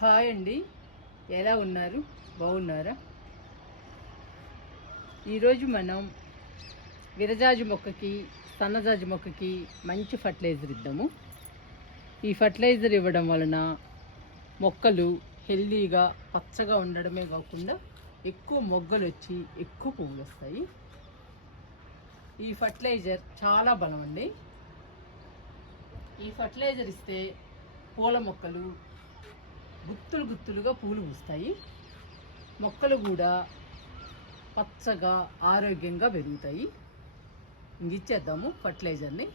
Hi అండి, ఎలా ఉన్నారు? బాగున్నారా? ఈరోజు మనం విరజాజి మొక్కకి సన్నజాజి మొక్కకి మంచి ఫర్టిలైజర్ ఇద్దాము. ఈ ఫర్టిలైజర్ ఇవ్వడం వలన మొక్కలు హెల్దీగా పచ్చగా ఉండడమే కాకుండా ఎక్కువ మొగ్గలు వచ్చి ఎక్కువ పువ్వులు వస్తాయి. ఈ ఫర్టిలైజర్ చాలా బలం అండి. ఈ ఫర్టిలైజర్ ఇస్తే పూల మొక్కలు గుత్తులు గుత్తులుగా పూలు పూస్తాయి. మొక్కలు కూడా పచ్చగా ఆరోగ్యంగా పెరుగుతాయి. ఇచ్చేద్దాము ఫర్టిలైజర్ని.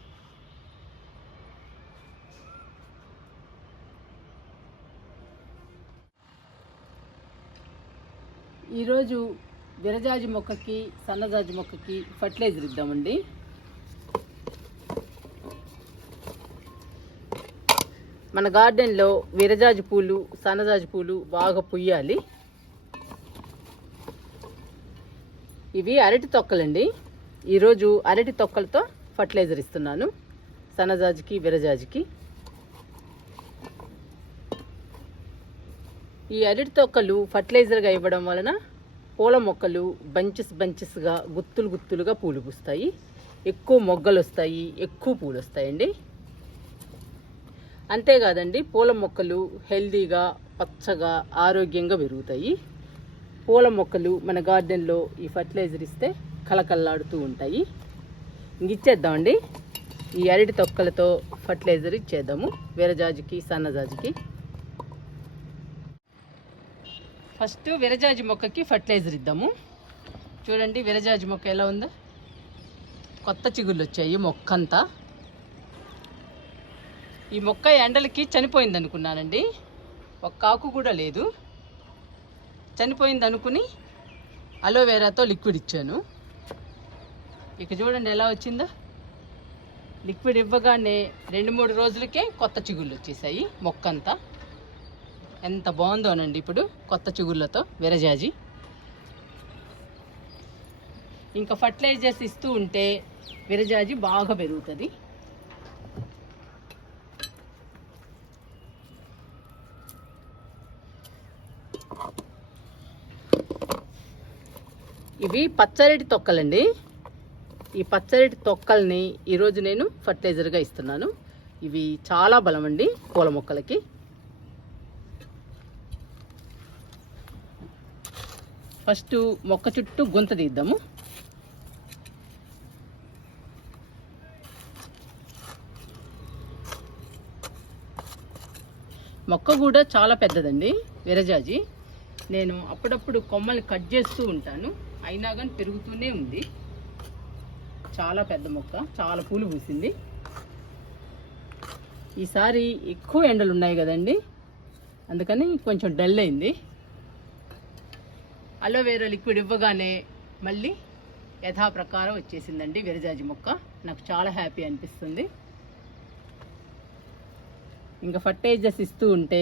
ఈరోజు విరజాజి మొక్కకి సన్నజాజి మొక్కకి ఫర్టిలైజర్ ఇద్దామండి. మన గార్డెన్లో విరజాజి పూలు సన్నజాజి పూలు బాగా పుయ్యాలి. ఇవి అరటి తొక్కలండి. ఈరోజు అరటి తొక్కలతో ఫర్టిలైజర్ ఇస్తున్నాను సన్నజాజికి విరజాజికి. ఈ అరటి తొక్కలు ఫర్టిలైజర్గా ఇవ్వడం వలన పూల మొక్కలు బంచెస్గా గుత్తులు గుత్తులుగా పూలు పూస్తాయి. ఎక్కువ మొగ్గలు వస్తాయి, ఎక్కువ పూలు వస్తాయండి. అంతేకాదండి, పూల మొక్కలు హెల్దీగా పచ్చగా ఆరోగ్యంగా పెరుగుతాయి. పూల మొక్కలు మన గార్డెన్లో ఈ ఫర్టిలైజర్ ఇస్తే కళకళలాడుతూ ఉంటాయి. ఇచ్చేద్దామండి. ఈ అరటి తొక్కలతో ఫర్టిలైజర్ ఇచ్చేద్దాము విరజాజికి సన్నజాజికి. ఫస్ట్ విరజాజి మొక్కకి ఫర్టిలైజర్ ఇద్దాము. చూడండి విరజాజి మొక్క ఎలా ఉందో, కొత్త చిగుళ్ళు వచ్చాయి మొక్కంతా. ఈ మొక్క ఎండలకి చనిపోయింది అనుకున్నానండి. ఒక్క ఆకు కూడా లేదు. చనిపోయింది అనుకుని అలోవెరాతో లిక్విడ్ ఇచ్చాను. ఇక చూడండి ఎలా వచ్చిందో. లిక్విడ్ ఇవ్వగానే 2-3 రోజులకే కొత్త చిగుళ్ళు వచ్చేసాయి మొక్కంతా. ఎంత బాగుందోనండి ఇప్పుడు కొత్త చిగుళ్ళతో విరజాజి. ఇంకా ఫర్టిలైజర్స్ ఇస్తూ ఉంటే విరజాజి బాగా పెరుగుతుంది. ఇవి పచ్చరటి తొక్కలండి. ఈ పచ్చరటి తొక్కల్ని ఈరోజు నేను ఫర్టిలైజర్గా ఇస్తున్నాను. ఇవి చాలా బలం అండి పూల మొక్కలకి. ఫస్ట్ మొక్క చుట్టూ గుంత తీద్దాము. మొక్క కూడా చాలా పెద్దదండి విరజాజి. నేను అప్పుడప్పుడు కొమ్మల్ని కట్ చేస్తూ ఉంటాను, అయినా కానీ పెరుగుతూనే ఉంది. చాలా పెద్ద మొక్క, చాలా పూలు పూసింది. ఈసారి ఎక్కువ ఎండలు ఉన్నాయి కదండి, అందుకని కొంచెం డల్ అయింది. అలోవెరా లిక్విడ్ ఇవ్వగానే మళ్ళీ యథాప్రకారం వచ్చేసిందండి విరజాజి మొక్క. నాకు చాలా హ్యాపీ అనిపిస్తుంది. ఇంకా ఫర్టిలైజర్స్ ఇస్తూ ఉంటే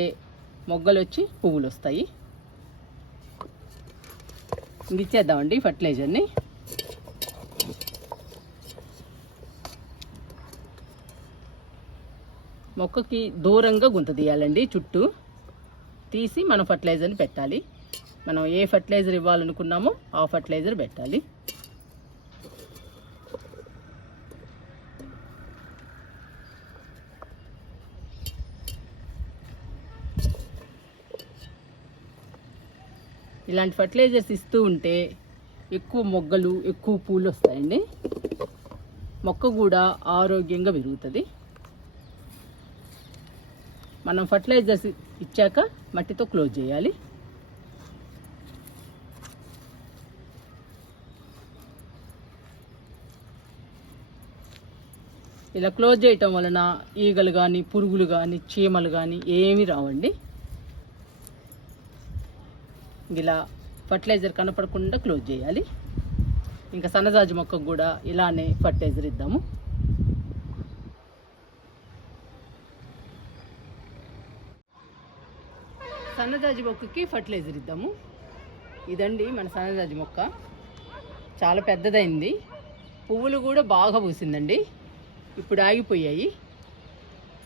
మొగ్గలు వచ్చి పువ్వులు వస్తాయి. ఇచ్చేద్దామండి ఫర్టిలైజర్ని. మొక్కకి దూరంగా గుంత తీయాలండి. చుట్టూ తీసి మనం ఫర్టిలైజర్ని పెట్టాలి. మనం ఏ ఫర్టిలైజర్ ఇవ్వాలనుకున్నామో ఆ ఫర్టిలైజర్ పెట్టాలి. ఇలాంటి ఫర్టిలైజర్స్ ఇస్తూ ఉంటే ఎక్కువ మొగ్గలు ఎక్కువ పూలు వస్తాయండి. మొక్క కూడా ఆరోగ్యంగా పెరుగుతుంది. మనం ఫర్టిలైజర్స్ ఇచ్చాక మట్టితో క్లోజ్ చేయాలి. ఇలా క్లోజ్ చేయటం వలన ఈగలు కానీ పురుగులు కానీ చీమలు కానీ ఏమీ రావండి. ఇలా ఫర్టిలైజర్ కనపడకుండా క్లోజ్ చేయాలి. ఇంకా సన్నజాజి మొక్కకు కూడా ఇలానే ఫర్టిలైజర్ ఇద్దాము. సన్నజాజి మొక్కకి ఫర్టిలైజర్ ఇద్దాము. ఇదండి మన సన్నజాజి మొక్క. చాలా పెద్దదైంది. పువ్వులు కూడా బాగా పూసిందండి. ఇప్పుడు ఆగిపోయాయి.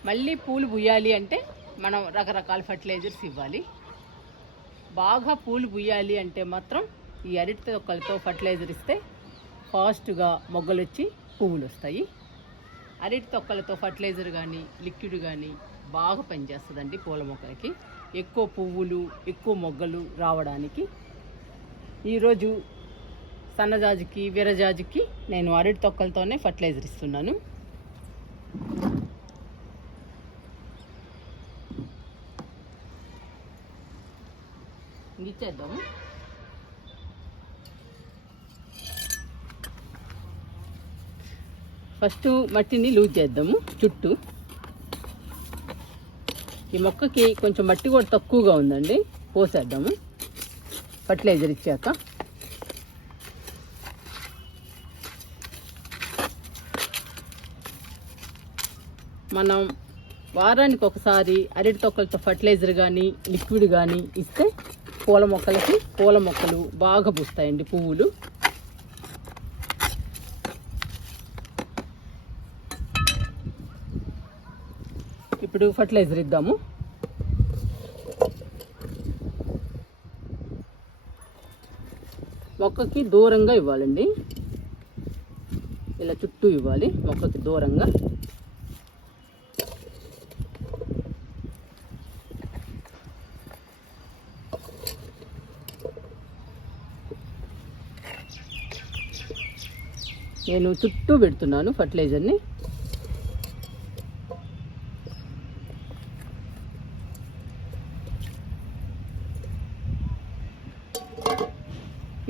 మళ్ళీ పూలు పూయాలి అంటే మనం రకరకాల ఫర్టిలైజర్స్ ఇవ్వాలి. బాగా పూలు పూయాలి అంటే మాత్రం ఈ అరటి తొక్కలతో ఫర్టిలైజర్ ఇస్తే ఫాస్ట్గా మొగ్గలు వచ్చి పువ్వులు వస్తాయి. అరటి తొక్కలతో ఫర్టిలైజర్ కానీ లిక్విడ్ కానీ బాగా పనిచేస్తుందండి పూల మొక్కలకి, ఎక్కువ పువ్వులు ఎక్కువ మొగ్గలు రావడానికి. ఈరోజు సన్నజాజికి విరజాజికి నేను అరటి తొక్కలతోనే ఫర్టిలైజర్ ఇస్తున్నాను. ఇచ్చేద్దాము. ఫస్ట్ మట్టిని లూజ్ చేద్దాము చుట్టూ. ఈ మొక్కకి కొంచెం మట్టి కూడా తక్కువగా ఉందండి, పోసేద్దాము ఫర్టిలైజర్ ఇచ్చాక. మనం వారానికి ఒకసారి అరటి తొక్కలతో ఫర్టిలైజర్ కానీ లిక్విడ్ కానీ ఇస్తే పూల మొక్కలు బాగా పూస్తాయండి పువ్వులు. ఇప్పుడు ఫర్టిలైజర్ ఇద్దాము. మొక్కకి దూరంగా ఇవ్వాలండి, ఇలా చుట్టూ ఇవ్వాలి మొక్కకి దూరంగా. నేను చుట్టూ పెడుతున్నాను ఫర్టిలైజర్ని.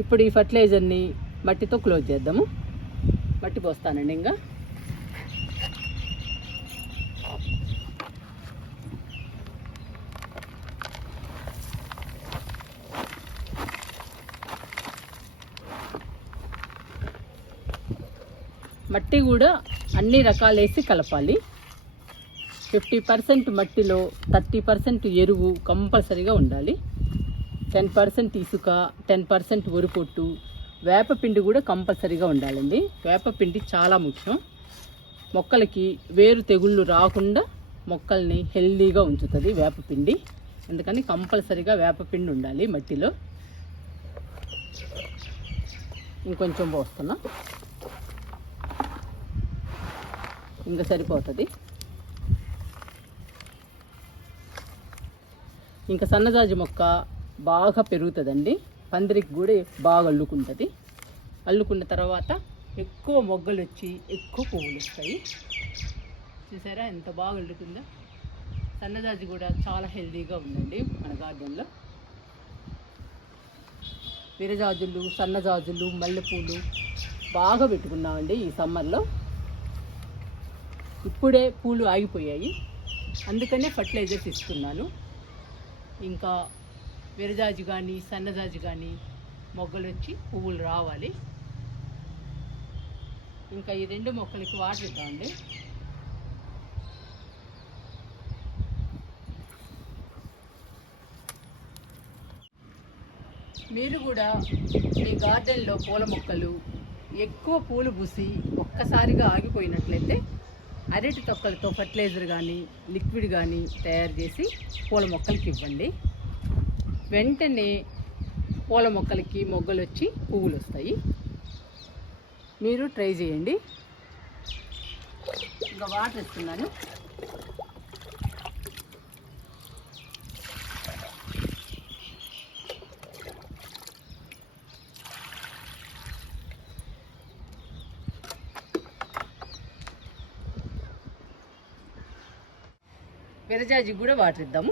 ఇప్పుడు ఈ ఫర్టిలైజర్ని మట్టితో క్లోజ్ చేద్దాము. మట్టి పోస్తానండి. ఇంకా మట్టి కూడా అన్ని రకాలు వేసి కలపాలి. 50% మట్టిలో 30% ఎరువు కంపల్సరీగా ఉండాలి. 10% ఇసుక, 10% వరిపొట్టు, వేపపిండి కూడా కంపల్సరీగా ఉండాలండి. వేపపిండి చాలా ముఖ్యం. మొక్కలకి వేరు తెగుళ్ళు రాకుండా మొక్కల్ని హెల్దీగా ఉంచుతుంది వేపపిండి. అందుకని కంపల్సరీగా వేపపిండి ఉండాలి మట్టిలో. ఇంకొంచెం పోస్తున్నా, ఇంకా సరిపోతుంది. ఇంకా సన్నజాజి మొక్క బాగా పెరుగుతుందండి, పందిరికి కూడా బాగా అల్లుకుంటుంది. అల్లుకున్న తర్వాత ఎక్కువ మొగ్గలు వచ్చి ఎక్కువ పువ్వులు వస్తాయి. చూసారా ఎంత బాగా అల్లుకుందో. సన్నజాజి కూడా చాలా హెల్దీగా ఉందండి మన గార్డెన్లో. విరజాజులు, సన్నజాజులు, మల్లెపూలు బాగా పెట్టుకున్నామండి ఈ సమ్మర్లో. ఇప్పుడే పూలు ఆగిపోయాయి, అందుకనే ఫర్టిలైజర్స్ ఇస్తున్నాను. ఇంకా విరజాజి కానీ సన్నజాజి కానీ మొగ్గలు వచ్చి పువ్వులు రావాలి. ఇంకా ఈ రెండు మొక్కలకి వాటర్ ఇద్దామండి. మీరు కూడా మీ గార్డెన్లో పూల మొక్కలు ఎక్కువ పూలు పూసి ఒక్కసారిగా ఆగిపోయినట్లయితే అరటి తొక్కలతో ఫర్టిలైజర్ కానీ లిక్విడ్ కానీ తయారు చేసి పూల మొక్కలకి ఇవ్వండి. వెంటనే పూల మొక్కలకి మొగ్గలు వచ్చి పువ్వులు వస్తాయి. మీరు ట్రై చేయండి. ఇంకా వాటర్ ఇస్తున్నాను. విరజాజికి కూడా వాటర్ ఇద్దాము.